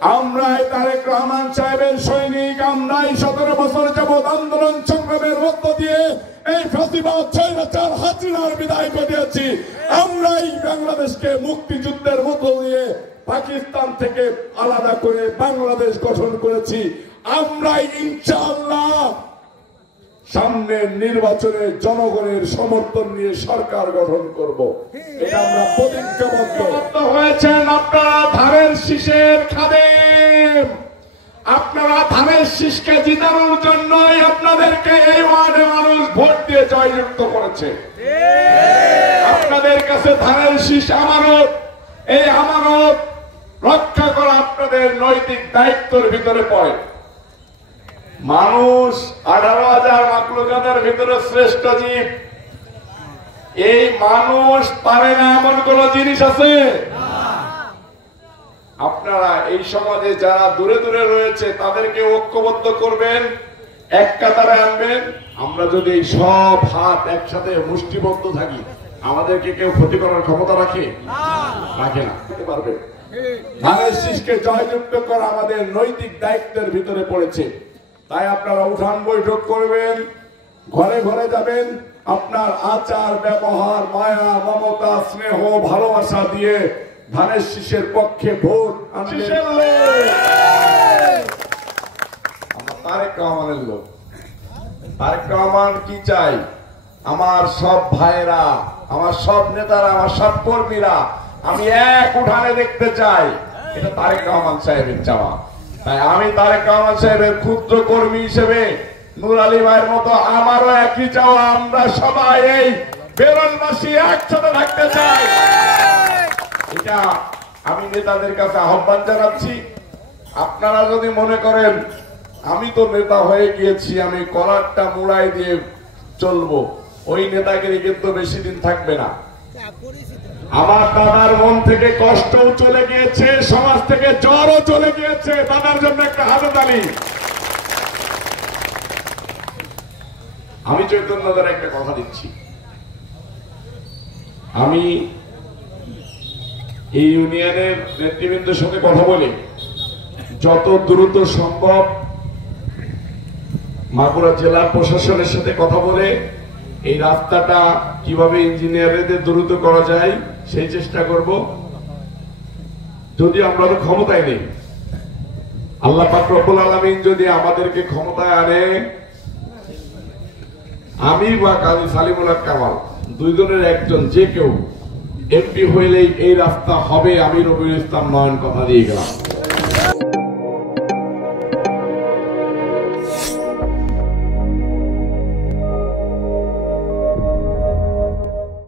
আমরাই তারেক রহমান সাহেবের সৈনিক, আমরাই 17 বছর যাবৎ আন্দোলন সংগ্রামের মধ্য দিয়ে এই ফ্যাসিবাদ স্বৈরাচার হাসিনার বিদায় ঘটিয়েছি। আমরাই বাংলাদেশকে মুক্তিযুদ্ধের মধ্য দিয়ে পাকিস্তান থেকে আলাদা করে বাংলাদেশ গঠন করেছি। আমরাই ইনশাআল্লাহ সামনের নির্বাচনে জনগণের সমর্থন নিয়ে সরকার গঠন করব। এটা আমরা প্রতিজ্ঞাবদ্ধ হয়েছেন। আপনারা ধানের শীষের খাদেম, আপনারা ধানের শীষকে জিতানোর জন্যই আপনাদেরকে এই ওয়ার্ডে মানুষ ভোট দিয়ে জয়যুক্ত করেছে। আপনাদের কাছে ধানের শীষ আমানত, এই আমানত রক্ষা করা আপনাদের নৈতিক দায়িত্বের ভিতরে পড়ে। মানুষ 18,000 মাখলুকাতের ভিতরে শ্রেষ্ঠ জীব। এই মানুষ পারে না এমন কোন জিনিস আছে? আপনারা এই সমাজে যারা দূরে দূরে রয়েছে তাদেরকে ঐক্যবদ্ধ করবেন, এক কাতারে আনবেন। আমরা যদি এই সব হাত একসাথে মুষ্টিবদ্ধ থাকি, আমাদেরকে কেউ ক্ষতি করার ক্ষমতা রাখে? রাখে না, পারবে। ধানের শীষকে জয়যুক্ত করা আমাদের নৈতিক দায়িত্বের ভিতরে পড়েছে। তাই আপনারা উঠান বৈঠক করবেন, ঘরে ঘরে যাবেন, আপনার আচার ব্যবহার, মায়া মমতা স্নেহ ভালোবাসা দিয়ে ধানের শীষের পক্ষে ভোট আনবেন। আমরা তারেক রহমানের লোক। তারেক রহমান কি চাই? আমার সব ভাইরা, আমার সব নেতারা, আমার সব কর্মীরা আমি এক উঠানে দেখতে চাই। এটা তারেক রহমান সাহেবের চাওয়া। তাই আমি তারেক রহমান সাহেবের ক্ষুদ্র কর্মী হিসেবে নূর আলী ভাইয়ের মতো আমারও একই চাওয়া, আমরা সবাই এই বেরলবাসী একসাথে থাকতে চাই। এটা আমি নেতাদের কাছে আহ্বান জানাচ্ছি। আপনারা যদি মনে করেন আমি তো নেতা হয়ে গিয়েছি, আমি কলারটা মুড়াই দিয়ে চলবো, ওই নেতাগিরি কিন্তু বেশি দিন থাকবে না। আমার দাদার মন থেকে কষ্টও চলে গিয়েছে, সমাজ থেকে জ্বরও চলে গিয়েছে। দাদার জন্য একটা হাততালি। আমি চৈতন্যদের একটা কথা দিচ্ছি, আমি এই ইউনিয়নের নেতৃবৃন্দের সাথে কথা বলে যত দ্রুত সম্ভব মাগুরা জেলা প্রশাসনের সাথে কথা বলে এই রাস্তাটা কিভাবে ইঞ্জিনিয়ারদের দ্রুত করা যায় সেই চেষ্টা করব। যদি আমরা তো ক্ষমতায় নেই, আল্লাহ পাক রব্বুল আলামিন যদি আমাদেরকে ক্ষমতায় আনে, আমি বা কাজী সালিমুল হক কামাল দুইজনের একজন যে কেউ এমপি হইলেই এই রাস্তা হবে। আমি রবিউল ইসলাম নয়ন কথা দিয়ে গেলাম।